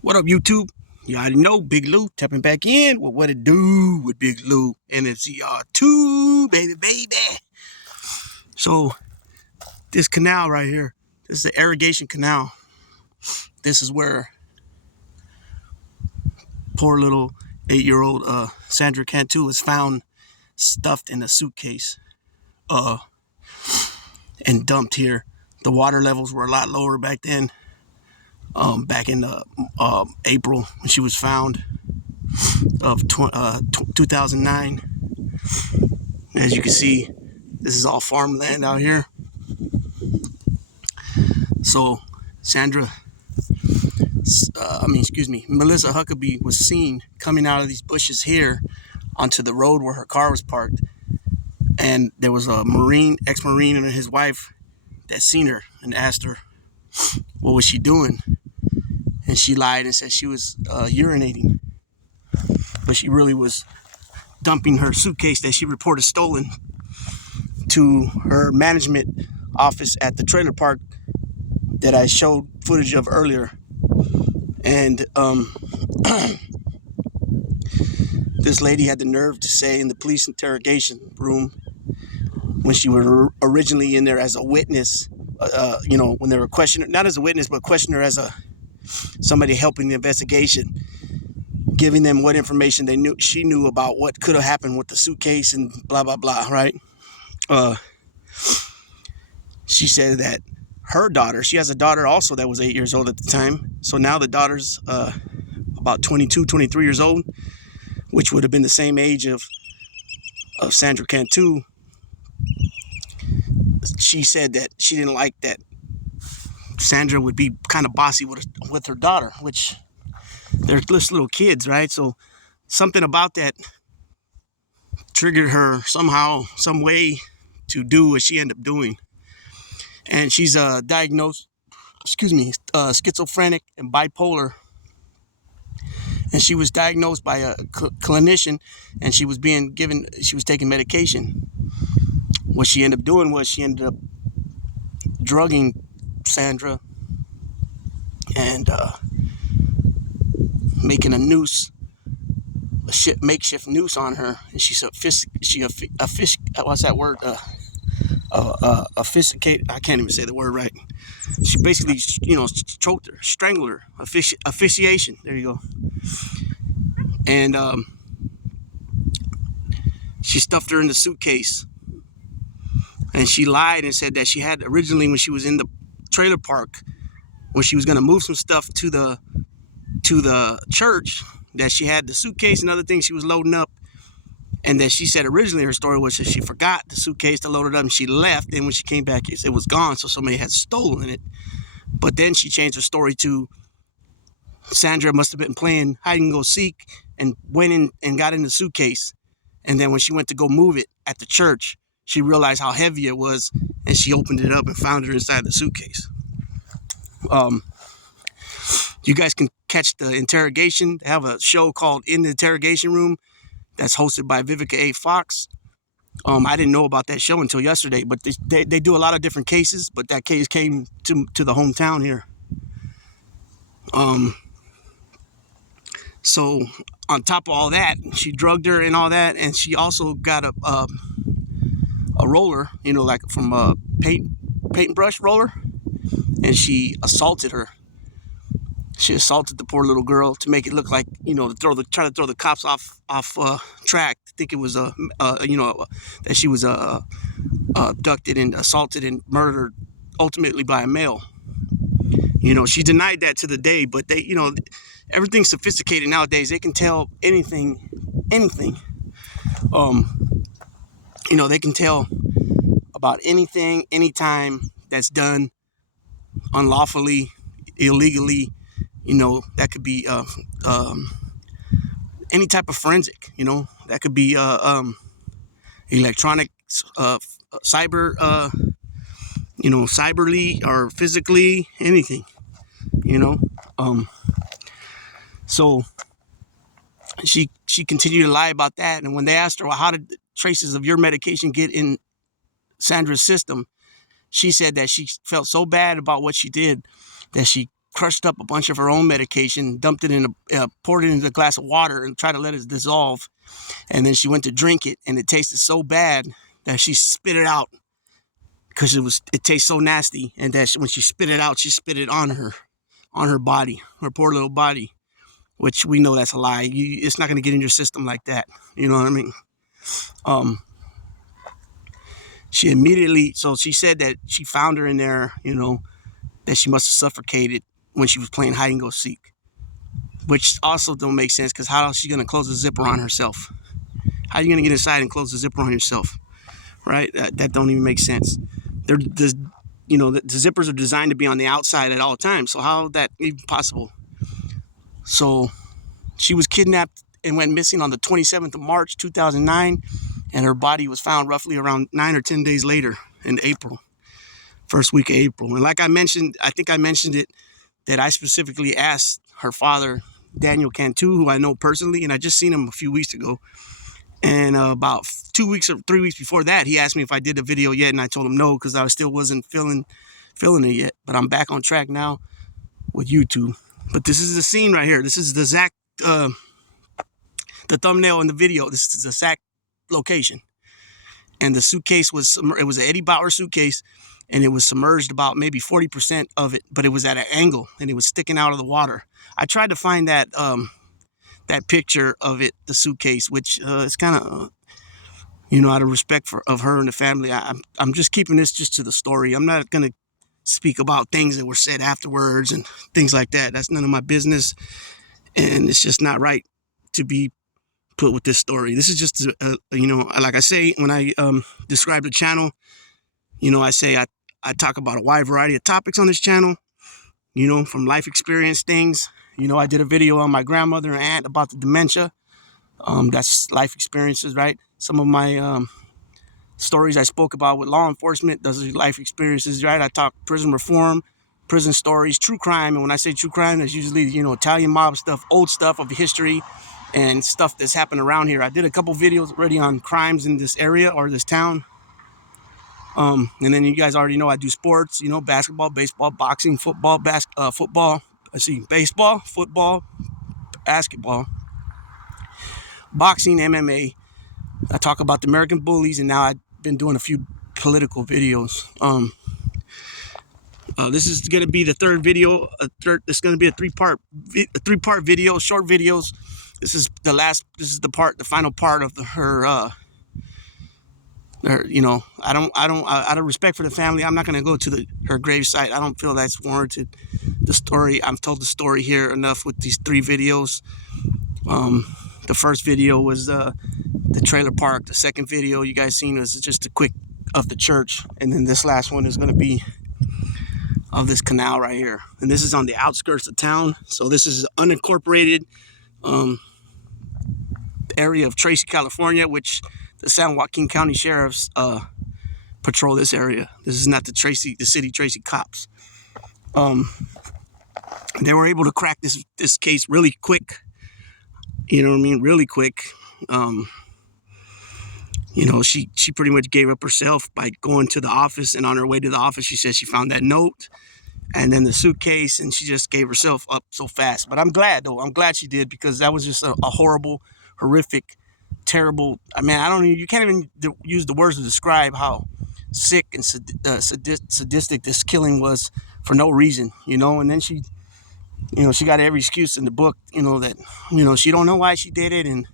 What up, YouTube? You already know Big Lou tapping back in with what it do with Big Lou NFCR2, baby. So, this canal right here, this is the Irrigation Canal. This is where poor little 8-year-old Sandra Cantu was found stuffed in a suitcase and dumped here. The water levels were a lot lower back then, back in April when she was found of 2009. As you can see, this is all farmland out here. So Melissa Huckaby was seen coming out of these bushes here onto the road where her car was parked. And there was a ex-Marine and his wife that seen her and asked her, what was she doing? And she lied and said she was urinating. But she really was dumping her suitcase that she reported stolen to her management office at the trailer park that I showed footage of earlier. And this lady had the nerve to say in the police interrogation room, when she was originally in there as a witness, when they were questioning her, not as a witness, but questioning her as somebody helping the investigation, giving them what information she knew about what could have happened with the suitcase and blah, blah, blah, right? She said that her daughter, she has a daughter also that was 8 years old at the time. So now the daughter's about 22, 23 years old, which would have been the same age of Sandra Cantu. She said that she didn't like that Sandra would be kind of bossy with her daughter, which they're just little kids, right? So something about that triggered her somehow, some way to do what she ended up doing. And she's diagnosed, schizophrenic and bipolar. And she was diagnosed by a clinician, and she was taking medication. What she ended up doing was she ended up drugging Sandra and making a noose, makeshift noose on her. And what's that word? Sophisticated. I can't even say the word right. She basically, choked her, strangled her. Asphyxiation. There you go. And she stuffed her in the suitcase. And she lied and said that she had originally, when she was in the trailer park, when she was going to move some stuff to the church, that she had the suitcase and other things she was loading up. And that she said originally her story was that she forgot the suitcase to load it up and she left. And when she came back, it was gone. So somebody had stolen it. But then she changed her story to Sandra must have been playing hide and go seek and went in and got in the suitcase. And then when she went to go move it at the church, she realized how heavy it was, and she opened it up and found her inside the suitcase. You guys can catch the interrogation. They have a show called In the Interrogation Room that's hosted by Vivica A. Fox. I didn't know about that show until yesterday, but they do a lot of different cases, but that case came to the hometown here. So on top of all that, she drugged her and all that, and she also got a roller, like from a paintbrush roller, and she assaulted her. She assaulted the poor little girl to make it look like, to try to throw the cops off track. To think it was that she was abducted and assaulted and murdered ultimately by a male. She denied that to the day, but they, everything's sophisticated nowadays. They can tell anything. They can tell about anything, anytime that's done unlawfully, illegally. That could be any type of forensic. That could be electronic, cyber, cyberly or physically, anything. So she continued to lie about that. And when they asked her, well, how did traces of your medication get in Sandra's system, she said that she felt so bad about what she did that she crushed up a bunch of her own medication, dumped it in poured it into a glass of water and tried to let it dissolve. And then she went to drink it, and it tasted so bad that she spit it out because it tastes so nasty. And that when she spit it out, she spit it on her body, her poor little body, which we know that's a lie. It's not going to get in your system like that. You know what I mean? She immediately, so she said that she found her in there, you know, that she must have suffocated when she was playing hide and go seek, which also don't make sense, because how else is she going to close the zipper on herself? How are you going to get inside and close the zipper on yourself? Right? That don't even make sense. You know, the zippers are designed to be on the outside at all times. So how is that even possible? So she was kidnapped and went missing on the 27th of March, 2009. And her body was found roughly around 9 or 10 days later in April, first week of April. And like I mentioned, I think I mentioned it, that I specifically asked her father, Daniel Cantu, who I know personally, and I just seen him a few weeks ago. And about 2 weeks or 3 weeks before that, he asked me if I did the video yet, and I told him no, because I still wasn't feeling it yet. But I'm back on track now with YouTube. But this is the scene right here. This is the exact, the thumbnail in the video. This is the exact location. And the suitcase was an Eddie Bauer suitcase, and it was submerged about maybe 40% of it, but it was at an angle, and it was sticking out of the water. I tried to find that picture of it, the suitcase, which is kind of, you know, out of respect of her and the family. I'm just keeping this just to the story. I'm not going to speak about things that were said afterwards and things like that. That's none of my business, and it's just not right to be put with this story. This is just, you know, like I say, when I describe the channel, you know, I say I talk about a wide variety of topics on this channel, you know, from life experience things. You know, I did a video on my grandmother and aunt about the dementia. That's life experiences, right? Some of my stories I spoke about with law enforcement, those are life experiences, right? I talk prison reform, prison stories, true crime. And when I say true crime, that's usually, you know, Italian mob stuff, old stuff of history and stuff that's happened around here. I did a couple videos already on crimes in this area or this town. And then you guys already know I do sports, you know, basketball, baseball, boxing, football, baseball, football, basketball, boxing, MMA. I talk about the American bullies, and now I've been doing a few political videos. This is going to be the third video. It's going to be a three-part video, short videos. This is the final part of her, you know, out of respect for the family, I'm not going to go to her gravesite. I don't feel that's warranted. The story, I've told the story here enough with these 3 videos. The first video was the trailer park. The second video you guys seen was just a quick of the church. And then this last one is going to be of this canal right here. And this is on the outskirts of town. So this is unincorporated area of Tracy, California, which the San Joaquin County Sheriffs patrol this area. This is not the city Tracy cops. They were able to crack this case really quick. You know what I mean? Really quick. You know, she pretty much gave up herself by going to the office, and on her way to the office, she said she found that note and then the suitcase, and she just gave herself up so fast. But I'm glad, though. I'm glad she did, because that was just a horrible, horrific, terrible. I mean, you can't even use the words to describe how sick and sadistic this killing was for no reason, you know. And then she, you know, she got every excuse in the book, you know, that, you know, she don't know why she did it. And,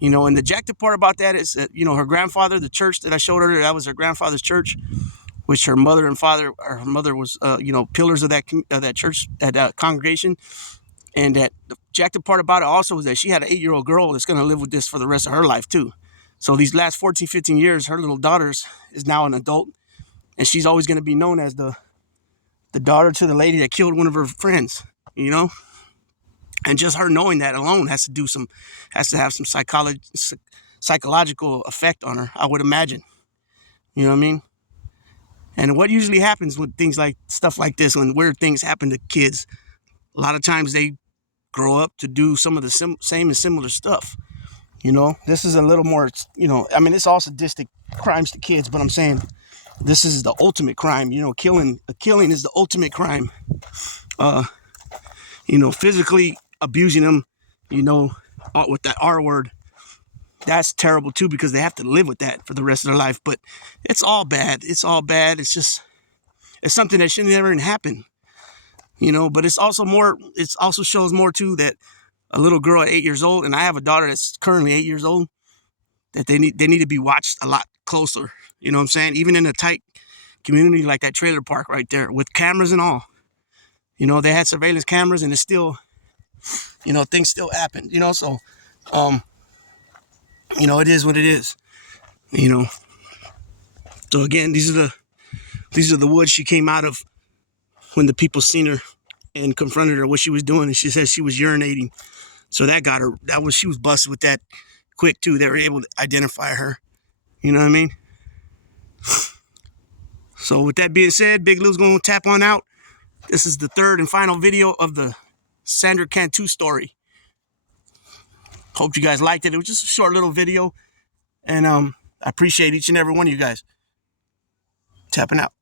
you know, and the jacked up part about that is that, you know, her grandfather, the church that I showed her, that was her grandfather's church, which her mother and father, or her mother was, you know, pillars of that church, that congregation. And that the jacked up part about it also is that she had an 8-year-old girl that's going to live with this for the rest of her life too. So these last 14, 15 years, her little daughter is now an adult, and she's always going to be known as the daughter to the lady that killed one of her friends, you know. And just her knowing that alone has to have some psychological effect on her, I would imagine. You know what I mean? And what usually happens with stuff like this, when weird things happen to kids, a lot of times they grow up to do some of the same and similar stuff. You know, this is a little more, you know, I mean, it's all sadistic crimes to kids, but I'm saying this is the ultimate crime. You know, a killing is the ultimate crime. physically abusing them, with that R word. That's terrible too, because they have to live with that for the rest of their life. But it's all bad. It's all bad. It's something that shouldn't ever even happen. But it also shows more too, that a little girl at 8 years old, and I have a daughter that's currently 8 years old, that they need to be watched a lot closer. You know what I'm saying? Even in a tight community like that trailer park right there, with cameras and all. They had surveillance cameras, and it's still, things still happen. So, it is what it is. So again, these are the woods she came out of when the people seen her and confronted her what she was doing, and she said she was urinating. So that got her. She was busted with that quick too. They were able to identify her. You know what I mean? So with that being said, Big Lou's gonna tap on out. This is the third and final video of the Sandra Cantu story. Hope you guys liked it. It was just a short little video, and I appreciate each and every one of you guys. Tapping out.